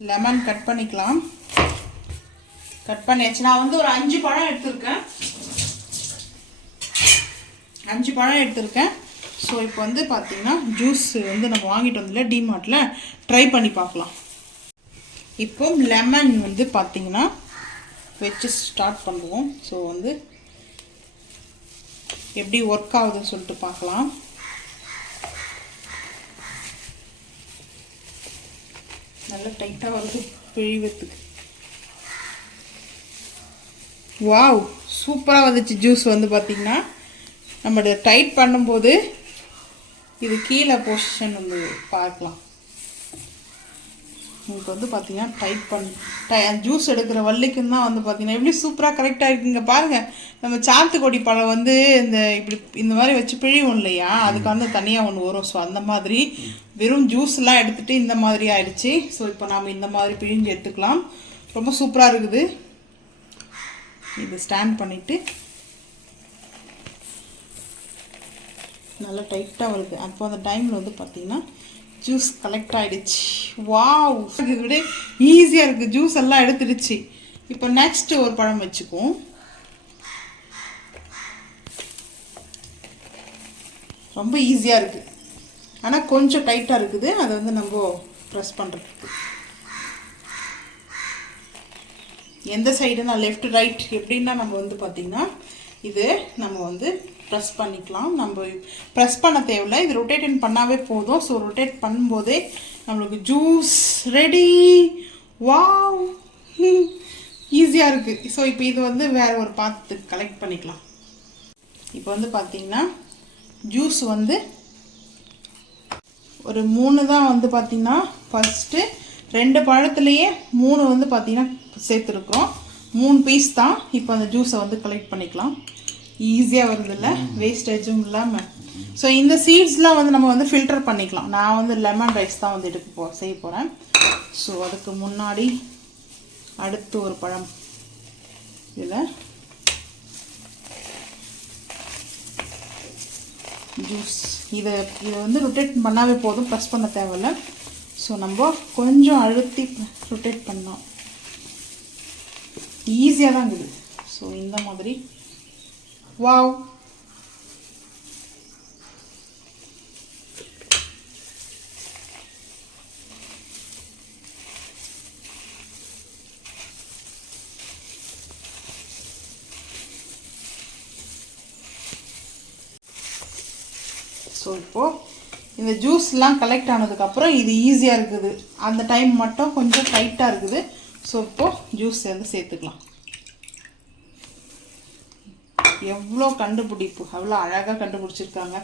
Lemon cut பண்ணிக்கலாம். Cut பண்ணியாச்சு. நான் வந்து ஒரு 5 பழம் எடுத்திருக்கேன். 5 பழம் எடுத்திருக்கேன். ஸோ இப்போ வந்து பார்த்தீங்கன்னா ஜூஸ் வந்து நம்ம வாங்கிட்டு வந்ததில்ல டிமார்ட்டில் ட்ரை பண்ணி பார்க்கலாம். இப்போ லெமன் வந்து பார்த்தீங்கன்னா வச்சு ஸ்டார்ட் பண்ணுவோம். ஸோ வந்து எப்படி ஒர்க் ஆகுதுன்னு சொல்லிட்டு பார்க்கலாம். நல்லா டைட்டாக வருது பிழிவத்துக்கு. வாவ், சூப்பராக வந்துச்சு. ஜூஸ் வந்து பார்த்திங்கன்னா நம்ம டைட் பண்ணும்போது இது கீழே பொசிஷன் வந்து பார்க்கலாம். உங்களுக்கு வந்து பார்த்திங்கன்னா டைட் ஜூஸ் எடுக்கிற வள்ளிக்கும் தான் வந்து பார்த்திங்கன்னா எப்படி சூப்பராக கரெக்டாக இருக்குங்க பாருங்கள். நம்ம சாத்துக்கொடி பழம் வந்து இந்த மாதிரி வச்சு பிழிவோம் இல்லையா, அதுக்கு வந்து தனியாக ஒன்று வரும். ஸோ அந்த மாதிரி வெறும் ஜூஸ்லாம் எடுத்துகிட்டு இந்த மாதிரி ஆயிடுச்சு. ஸோ இப்போ நாம் இந்த மாதிரி பிழிஞ்சு எடுத்துக்கலாம். ரொம்ப சூப்பராக இருக்குது. இது ஸ்டாண்ட் பண்ணிவிட்டு நல்லா டைட்டாக வருது. அப்போ அந்த டைமில் வந்து பார்த்திங்கன்னா ஜூஸ் கலெக்ட் ஆகிடுச்சு. வாவ், இது விட ஈஸியாக இருக்குது. ஜூஸ் எல்லாம் எடுத்துடுச்சு. இப்போ நெக்ஸ்ட்டு ஒரு பழம் வச்சுக்குவோம். ரொம்ப ஈஸியாக இருக்குது, ஆனால் கொஞ்சம் டைட்டாக இருக்குது. அதை வந்து நம்ம ப்ரெஸ் பண்ணுறதுக்கு எந்த சைடுனா லெஃப்ட் ரைட் எப்படின்னா நம்ம வந்து பார்த்திங்கன்னா இது நம்ம வந்து ப்ரெஸ் பண்ணிக்கலாம். நம்ம ப்ரெஸ் பண்ண தேவையில்லை, இது ரொட்டேட் பண்ணாவே போதும். ஸோ ரொட்டேட் பண்ணும்போதே நம்மளுக்கு ஜூஸ் ரெடி. வாவ், ஈஸியாக இருக்குது. ஸோ இப்போ இது வந்து வேறு ஒரு பாத்திரத்துக்கு கலெக்ட் பண்ணிக்கலாம். இப்போ வந்து பார்த்திங்கன்னா ஜூஸ் வந்து ஒரு 3 தான் வந்து பார்த்திங்கன்னா ஃபஸ்ட்டு 2 பழத்துலேயே 3 வந்து பார்த்திங்கன்னா சேர்த்துருக்குறோம். 3 பீஸ் தான். இப்போ அந்த ஜூஸை வந்து கலெக்ட் பண்ணிக்கலாம். ஈஸியாக வருதில்ல, வேஸ்டேஜும் இல்லாமல். ஸோ இந்த சீட்ஸ்லாம் வந்து நம்ம வந்து ஃபில்டர் பண்ணிக்கலாம். நான் வந்து லெமன் ரைஸ் தான் வந்து செய்ய போகிறேன். ஸோ அதுக்கு முன்னாடி அடுத்து ஒரு பழம் இதில் ஜூஸ் இதை வந்து ரொட்டேட் பண்ணாவே போதும், ப்ரெஸ் பண்ண தேவையில்லை. ஸோ நம்ம கொஞ்சம் அழுத்தி ரொட்டேட் பண்ணோம். ஈஸியாக தான் இருக்குது. ஸோ இந்த மாதிரி வாவ், ஸோ இப்போது இந்த ஜூஸ்லாம் கலெக்ட் ஆனதுக்கப்புறம் இது ஈஸியாக இருக்குது. அந்த டைம் மட்டும் கொஞ்சம் டைட்டாக இருக்குது. ஸோ இப்போது ஜூஸ் வந்து சேர்த்துக்கலாம். எவ்வளோ கண்டுபிடிப்பு, அவ்வளோ அழகாக கண்டுபிடிச்சிருக்காங்க.